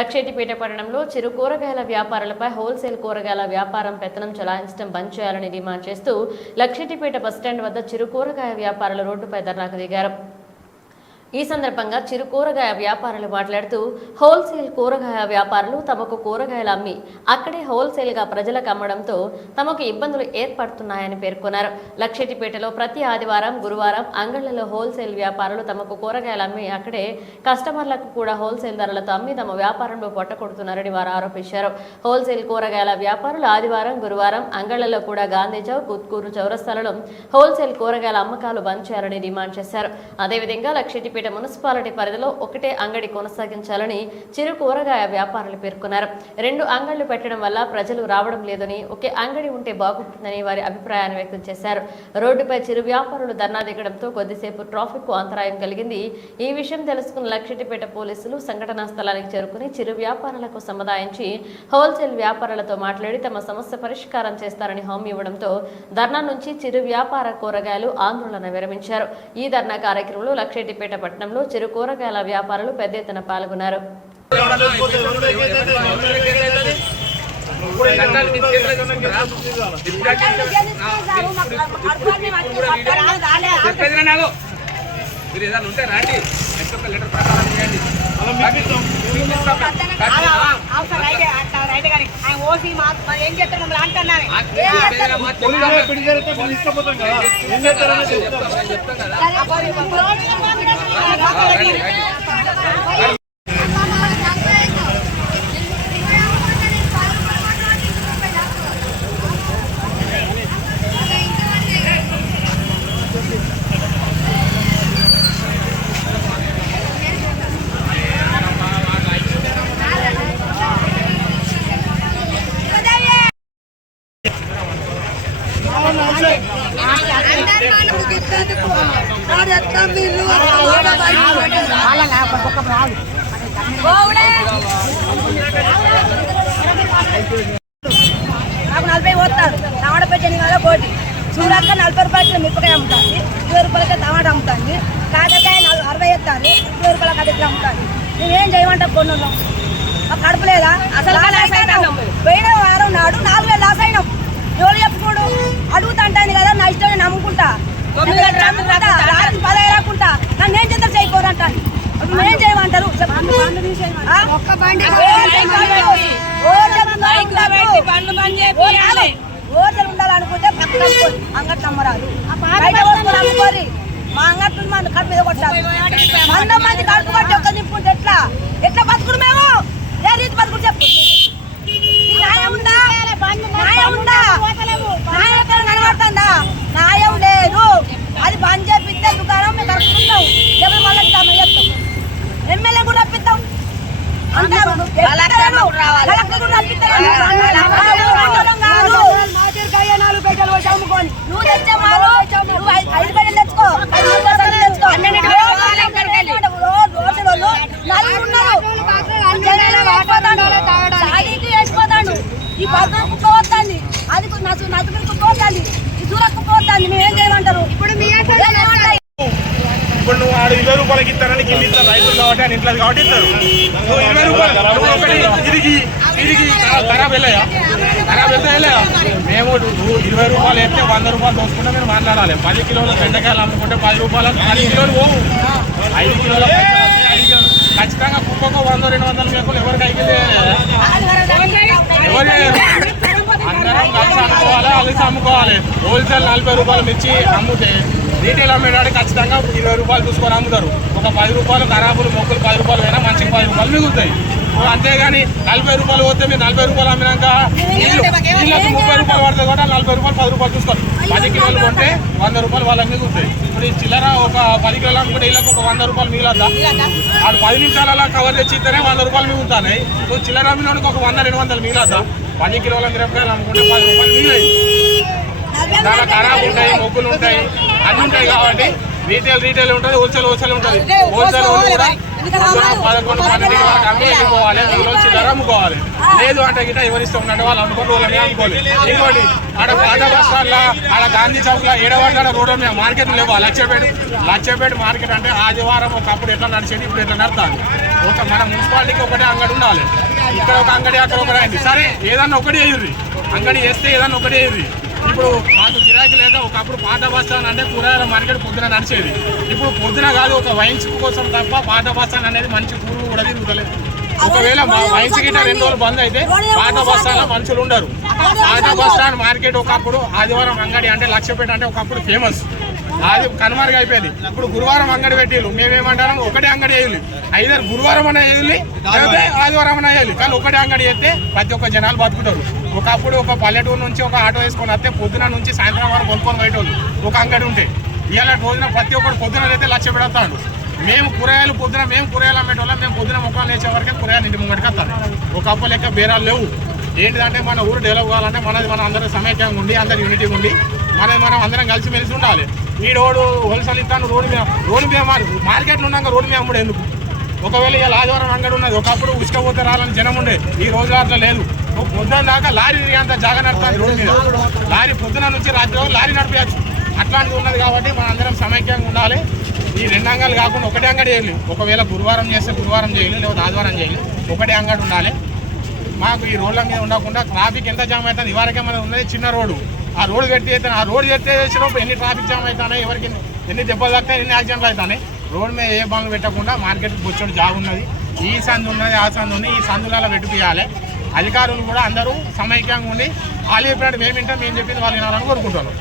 లక్షెట్టిపేట పట్టణంలో చిరు కూరగాయల వ్యాపారులపై హోల్సేల్ కూరగాయల వ్యాపారం పెత్తనం చలాయించడం బంద్ చేయాలని డిమాండ్ చేస్తూ లక్షెట్టిపేట బస్టాండ్ వద్ద చిరు కూరగాయ వ్యాపారులు రోడ్డుపై ధర్నాకు దిగారు. ఈ సందర్భంగా చిరు కూరగాయ వ్యాపారులు మాట్లాడుతూ హోల్సేల్ కూరగాయ వ్యాపారులు తమకు కూరగాయలు అమ్మి అక్కడే హోల్సేల్గా ప్రజలకు అమ్మడంతో తమకు ఇబ్బందులు ఏర్పడుతున్నాయని పేర్కొన్నారు. లక్షటిపేటలో ప్రతి ఆదివారం గురువారం అంగళ్ళలో హోల్సేల్ వ్యాపారులు తమకు కూరగాయలు అమ్మి అక్కడే కస్టమర్లకు కూడా హోల్సేల్ ధరలతో అమ్మి తమ వ్యాపారంలో పొట్టకొడుతున్నారని వారు ఆరోపించారు. హోల్సేల్ కూరగాయల వ్యాపారులు ఆదివారం గురువారం అంగళ్ళలో కూడా గాంధీ చౌక్ కుత్కూరు చౌరస్తాలలో హోల్సేల్ కూరగాయల అమ్మకాలు బంద్ చేయాలని డిమాండ్ చేశారు. అదేవిధంగా లక్షెట్టిపేట మున్సిపాలిటీ పరిధిలో ఒకటే అంగడి కొనసాగించాలని చిరు కూరగాయ వ్యాపారులు పేర్కొన్నారు. రెండు అంగళ్ళు పెట్టడం వల్ల ప్రజలు రావడం లేదని ఒకే అంగడి ఉంటే బాగుంటుందని వారి అభిప్రాయాన్ని వ్యక్తం చేశారు. రోడ్డుపై చిరు వ్యాపారులు ధర్నా దిగడంతో కొద్దిసేపు ట్రాఫిక్కు అంతరాయం కలిగింది. ఈ విషయం తెలుసుకున్న లక్షటిపేట పోలీసులు సంఘటనా స్థలానికి చేరుకుని చిరు వ్యాపారులకు సముదాయించి హోల్సేల్ వ్యాపారులతో మాట్లాడి తమ సమస్య పరిష్కారం చేస్తారని హామీ ఇవ్వడంతో ధర్నా నుంచి చిరు వ్యాపార కూరగాయలు ఆందోళన విరమించారు. ఈ ధర్నా కార్యక్రమంలో లక్షటిపేట పట్టణంలో చిరు కూరగాయల వ్యాపారులు పెద్ద ఎత్తున పాల్గొన్నారు. మీరు ఏదైనా ఉంటే రాండి. ఒక లెటర్ ప్రకారం చేయండి మమ్మల్ని అంటున్నాను చెప్తాం కదా నాకు నలభై పోతారు టమాటా పెంచని కదా కోటి సూరక్క నలభై రూపాయలకి మిరపకాయ అమ్ముతుంది ఇరవై రూపాయలకి టమాటా అమ్ముతుంది కాకరకాయ అరవై ఎత్తారు ఇరవై రూపాయలకి అది ఇట్లా అమ్ముతుంది మేమేం చేయమంటాం కొన్ని మాకు కడుపు లేదా అసలు పోయిన వారం నాడు నాలుగు వేలు లాస్ అయినాం. ఎవరు చెప్పుకోడు? అడుగుతా అంటాను కదా నా ఇష్టం నేను నమ్ముకుంటా రాత్రి పదవి రాకుంటా నన్ను ఏం చేద్దాం ఇప్పుడు ఏం చేయమంటారు? ఓటలు ఉండాలనుకుంటే పక్కన అనుకోండి అంగట్లు అది నసు నసుకుని కుప్పవద్దండి ఈ దూరం కుప్పవద్దండి మేము ఏం చేయమంటారు? ఇప్పుడు మీ ఇప్పుడు నువ్వు ఆడు ఇరవై రూపాయలకి ఇస్తారని కింద ఇస్తారు రైతులు కాబట్టి అని ఇంట్లో కాబట్టి ఇస్తారు. నువ్వు ఇరవై రూపాయలు నువ్వు ఒకటి తిరిగి తిరిగి ఖరాబ్ వెళ్ళాయా? ఖరాబ్ వెళ్తే వెళ్ళాయా? మేము నువ్వు ఇరవై రూపాయలు వేస్తే వంద రూపాయలు దోసుకుంటే మీరు మాట్లాడాలి. పది కిలోల బెండకాయలు అమ్ముకుంటే పది రూపాయలు పది కిలోలు పోవు ఐదు కిలోల బెండకాయలు వస్తాయి, ఐదు కిలోలు ఖచ్చితంగా కుక్కకు వంద రెండు వందల మేకలు ఎవరికి అయితే ఎవరు అందరం కలిసి అమ్ముకోవాలి కలిసి అమ్ముకోవాలి. హోల్సేల్ నలభై రూపాయలు మిర్చి అమ్ముతే రీటైల్ అమ్మేటాడు ఖచ్చితంగా ఇరవై రూపాయలు చూసుకొని అమ్ముతారు. ఒక పది రూపాయలు ఖరాబులు మొక్కలు పది రూపాయలు అయినా మంచికి పది రూపాయలు మిగులుతాయి. అంతేగాని నలభై రూపాయలు పోతే మీరు నలభై రూపాయలు అమ్మినాక వీళ్ళకి ముప్పై రూపాయలు పడుతుంది కూడా నలభై రూపాయలు పది రూపాయలు చూసుకోవాలి పది కిలోలు కొంటే వంద రూపాయలు వాళ్ళకి మిగులుతాయి. ఇప్పుడు ఈ చిల్లర ఒక పది కిలోలు అమ్ముకుంటే వీళ్ళకి ఒక వంద రూపాయలు మిగిలద్దా? ఆడు పది నిమిషాలలో కవర్ తెచ్చి ఇస్తేనే వంద రూపాయలు మిగులుతాయి నువ్వు చిల్లర అమ్మినోడికి ఒక వంద రెండు వందలు మిగిలద్దా? పది కిలోల మిరపకాయలు అమ్ముకుంటే పది రూపాయలు మిగిలాయి చాలా ఖరాబ్ ఉంటాయి మొగ్గులు ఉంటాయి. అన్ని ఉంటాయి కాబట్టి రీటైల్ రీటైల్ ఉంటుంది హోల్సేల్ హోల్సేల్ ఉంటుంది. హోల్సేల్ కూడా పదకొండు పన్నెండు వరకు అమ్మి వెళ్ళిపోవాలి ఇందులో చిల్లర అమ్ముకోవాలి. లేదు అంటే గిట్ట ఎవరిస్తూ ఉన్నట్టు వాళ్ళు అమ్ముకొని వాళ్ళని అమ్ముకోవాలి. ఇంకోటి ఆడ పాత బస్ స్టాండ్లో ఆడ గాంధీ చౌక్లో ఏడవాడ రోడ్ మీద మార్కెట్ లేవు. లచ్చపేట లచ్చపేట మార్కెట్ అంటే ఆదివారం ఒకప్పుడు ఎట్లా నడిచేది ఇప్పుడు ఎట్లా నడుతుంది? ఒక మన మున్సిపాలిటీకి ఒకటే అంగడి ఉండాలి. ఇక్కడ ఒక అంగడి అక్కడ ఒకటి అయింది. సరే ఏదన్నా ఒకటి వేయుర్రి అంగడి వేస్తే ఏదన్నా ఒకటి వేయుర్రి ఇప్పుడు మాకు గిరాకీ లేక ఒకప్పుడు పాత బస్తాన్ అంటే కూరగాయల మార్కెట్ పొద్దున నడిచేది. ఇప్పుడు పొద్దున కాదు ఒక వైన్స్ కోసం తప్ప పాత బస్తాన్ అనేది మంచి కూరలు కూడా తిరుగుతలేదు. ఒకవేళ మా వైన్స్ గిట్ట రెండు రోజులు బంద్ అయితే పాత బస్తాన్లో మనుషులు ఉండరు. పాత బస్టాండ్ మార్కెట్ ఒకప్పుడు ఆదివారం అంగడి అంటే లక్షపేట అంటే ఒకప్పుడు ఫేమస్ అది కనుమరుగు అయిపోయింది. ఇప్పుడు గురువారం అంగడి పెట్టిళ్ళు. మేమేమంటాం ఒకటే అంగడి వేయాలి ఐదారు గురువారం అనే వేయాలి లేకపోతే ఆదివారం అనే వేయాలి కానీ ఒకటే అంగడి వేస్తే ప్రతి ఒక్క జనాలు బతుకుతారు. ఒకప్పుడు ఒక పల్లెటూరు నుంచి ఒక ఆటో వేసుకొని వస్తే పొద్దున నుంచి సాయంత్రం వరకు కొనుక్కొని బయటోళ్ళు ఒక అంగడి ఉంటే. ఇవాళ రోజున ప్రతి ఒక్కరు పొద్దున అయితే లక్ష్య పెడతాడు. మేము కూరగాయలు పొద్దున మేము కూరగాయలు అమ్మేటోళ్ళం. మేము పొద్దున మొక్కలు వేసే వరకే కూరగాయలు ఇంటి ముంగడికి వస్తాను. ఒకప్పుడు లెక్క బేరాలు లేవు. ఏంటిదంటే మన ఊరు డెవలప్ కావాలంటే మనది మనం అందరం సమైక్యంగా ఉండి అందరు యూనిటీ ఉండి మనది మనం అందరం కలిసి మెలిసి ఉండాలి. ఈ రోడ్డు హోల్సేల్ ఇస్తాను రోడ్డు మీద రోడ్డు మీద మార్కెట్లో ఉన్నాక రోడ్డు మీద అమ్ముడు ఎందుకు? ఒకవేళ ఇలా ఆదివారం అంగడి ఉన్నది ఒకప్పుడు ఉసుక పోతే రాలని జనం ఉండే ఈ రోజు అట్లా లేదు. పొద్దున దాకా లారీ అంత జాగా నడుపుతుంది రోడ్డు మీద. లారీ పొద్దున నుంచి రాత్రి వరకు లారీ నడిపించచ్చు అట్లాంటిది ఉన్నది కాబట్టి మన అందరం సమైక్యంగా ఉండాలి. ఈ రెండు అంగాలు కాకుండా ఒకటే అంగడి చేయాలి. ఒకవేళ గురువారం చేస్తే గురువారం చేయాలి లేదా ఆదివారం చేయాలి. ఒకటే అంగడి ఉండాలి. మాకు ఈ రోడ్ల మీద ఉండకుండా ట్రాఫిక్ ఎంత జామ్ అవుతుంది? ఇవరకే మన ఉన్నది? చిన్న రోడ్డు. ఆ రోడ్డు కట్టి అయితే ఆ రోడ్డు కట్టి వేసినప్పుడు ఎన్ని ట్రాఫిక్ జామ్ అవుతాయి ఎవరికి ఎన్ని- దెబ్బలు తాకుతాయి? ఎన్ని యాక్సిడెంట్లు అవుతాయి రోడ్డు మీద ఏ బండ్లు పెట్టకుండా మార్కెట్ బొచ్చడు జాబ్ ఉన్నది. ఈ సందు ఉన్నది ఆ సందు ఉంది ఈ సందులలో పెట్టిపియాలి అధికారులు కూడా అందరూ సమైక్యంగా ఉండి వాళ్ళు చెప్పినట్టు మేము వింటాం మేము చెప్పింది వాళ్ళు వినాలని కోరుకుంటున్నాం